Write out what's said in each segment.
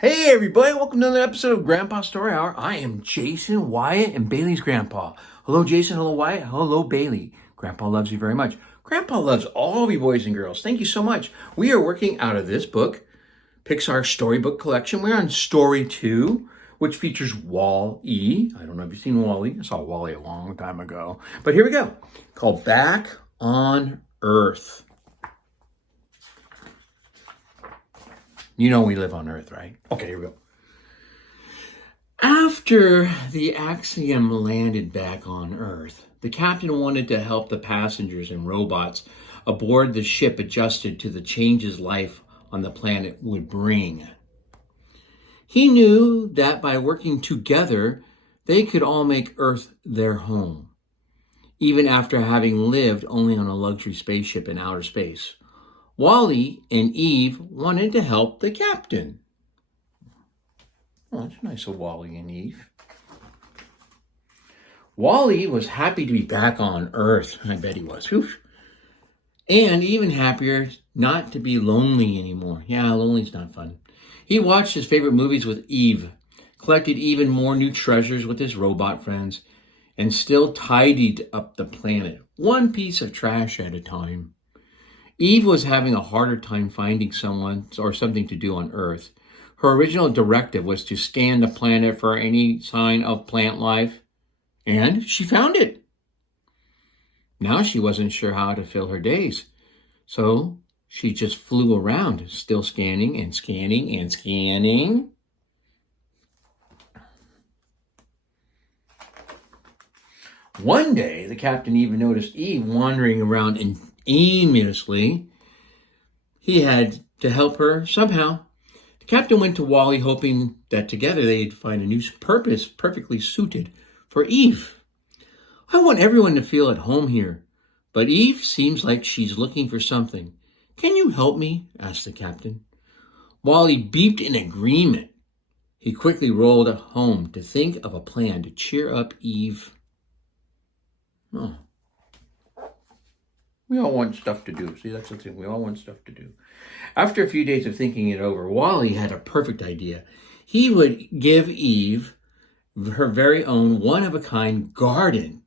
Hey everybody, welcome to another episode of Grandpa Story Hour. I am Jason, Wyatt, and Bailey's grandpa. Hello Jason, hello Wyatt, hello Bailey. Grandpa loves you very much. Grandpa loves all of you boys and girls. Thank you so much. We are working out of this book, Pixar's storybook collection. We're on story 2, which features Wall-E. I don't know if you've seen Wall-E. I saw Wall-E a long time ago. But here we go. Called Back on Earth. You know we live on Earth, right? Okay, here we go. After the Axiom landed back on Earth, the captain wanted to help the passengers and robots aboard the ship adjusted to the changes life on the planet would bring. He knew that by working together, they could all make Earth their home, even after having lived only on a luxury spaceship in outer space. Wally and Eve wanted to help the captain. Oh, that's nice of Wally and Eve. Wally was happy to be back on Earth. I bet he was. Whew. And even happier not to be lonely anymore. Yeah, lonely's not fun. He watched his favorite movies with Eve, collected even more new treasures with his robot friends, and still tidied up the planet, one piece of trash at a time. Eve was having a harder time finding someone or something to do on Earth. Her original directive was to scan the planet for any sign of plant life, and she found it. Now she wasn't sure how to fill her days, so she just flew around, still scanning and scanning and scanning. One day, the captain even noticed Eve wandering around aimlessly. He had to help her somehow. The captain went to Wally, hoping that together they'd find a new purpose perfectly suited for Eve. I want everyone to feel at home here, but Eve seems like she's looking for something. Can you help me? Asked the captain. Wally beeped in agreement. He quickly rolled home to think of a plan to cheer up Eve. Oh. We all want stuff to do. See, that's the thing. We all want stuff to do. After a few days of thinking it over, Wally had a perfect idea. He would give Eve her very own one-of-a-kind garden.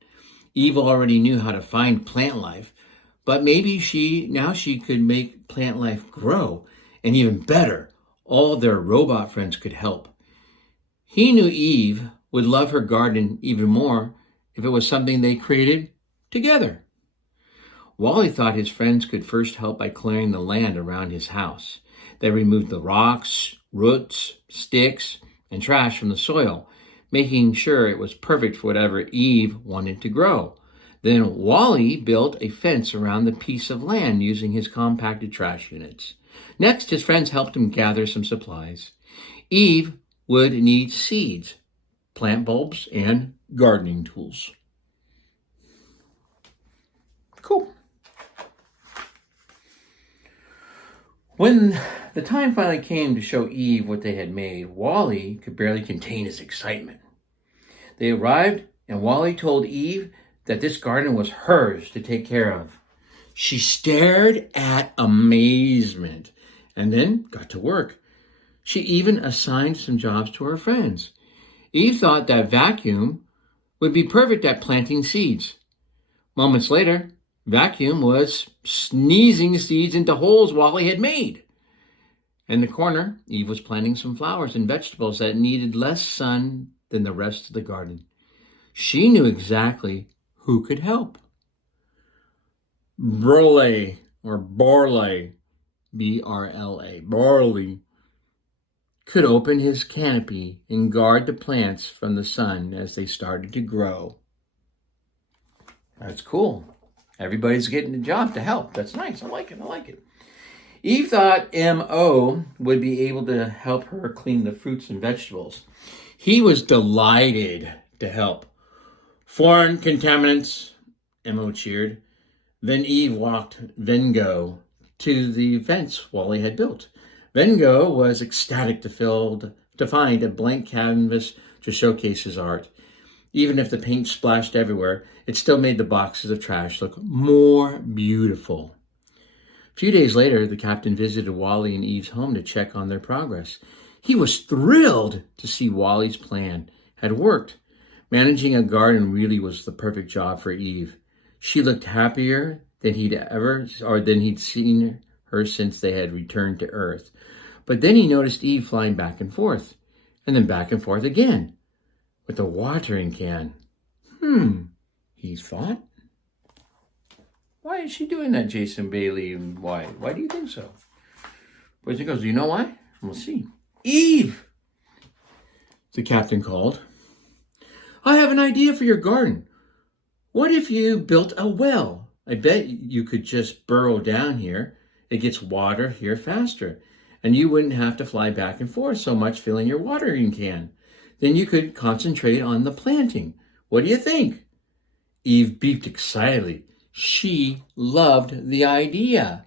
Eve already knew how to find plant life, but maybe she could make plant life grow. And even better, all their robot friends could help. He knew Eve would love her garden even more if it was something they created together. Wally thought his friends could first help by clearing the land around his house. They removed the rocks, roots, sticks, and trash from the soil, making sure it was perfect for whatever Eve wanted to grow. Then Wally built a fence around the piece of land using his compacted trash units. Next, his friends helped him gather some supplies. Eve would need seeds, plant bulbs, and gardening tools. Cool. When the time finally came to show Eve what they had made, Wally could barely contain his excitement. They arrived, and Wally told Eve that this garden was hers to take care of. She stared at amazement and then got to work. She even assigned some jobs to her friends. Eve thought that Vacuum would be perfect at planting seeds. Moments later, Vacuum was sneezing seeds into holes Wally had made. In the corner, Eve was planting some flowers and vegetables that needed less sun than the rest of the garden. She knew exactly who could help. Burley, or Barley, B-R-L-A, Barley, could open his canopy and guard the plants from the sun as they started to grow. That's cool. Everybody's getting a job to help. That's nice. I like it. Eve thought M.O. would be able to help her clean the fruits and vegetables. He was delighted to help. Foreign contaminants, M.O. cheered. Then Eve walked Vengo to the fence Wally had built. Vengo was ecstatic to find a blank canvas to showcase his art. Even if the paint splashed everywhere, it still made the boxes of trash look more beautiful. A few days later, the captain visited Wally and Eve's home to check on their progress. He was thrilled to see Wally's plan had worked. Managing a garden really was the perfect job for Eve. She looked happier than he'd seen her since they had returned to Earth. But then he noticed Eve flying back and forth, and then back and forth again, with a watering can. He thought. Why is she doing that, Jason, Bailey, and why? Why do you think so? Boys and girls, do you know why? We'll see. Eve! The captain called. I have an idea for your garden. What if you built a well? I bet you could just burrow down here. It gets water here faster. And you wouldn't have to fly back and forth so much filling your watering can. Then you could concentrate on the planting. What do you think? Eve beeped excitedly. She loved the idea.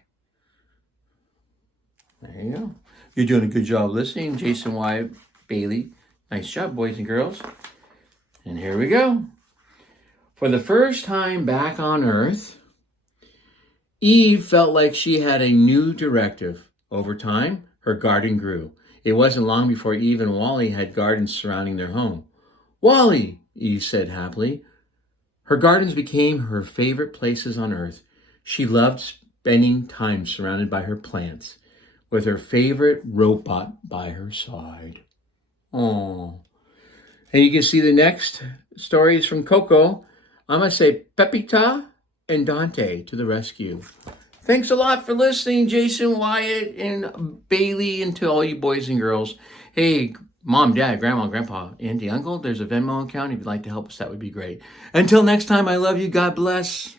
There you go. You're doing a good job listening, Jason, Wyatt, Bailey. Nice job, boys and girls. And here we go. For the first time back on Earth, Eve felt like she had a new directive. Over time, her garden grew. It wasn't long before Eve and Wally had gardens surrounding their home. Wally, Eve said happily. Her gardens became her favorite places on Earth. She loved spending time surrounded by her plants, with her favorite robot by her side. Oh. And you can see the next stories from Coco. I'm going to say Pepita and Dante to the rescue. Thanks a lot for listening, Jason, Wyatt, and Bailey, and to all you boys and girls. Hey, Mom, Dad, Grandma, Grandpa, Auntie, Uncle, there's a Venmo account. If you'd like to help us, that would be great. Until next time, I love you. God bless.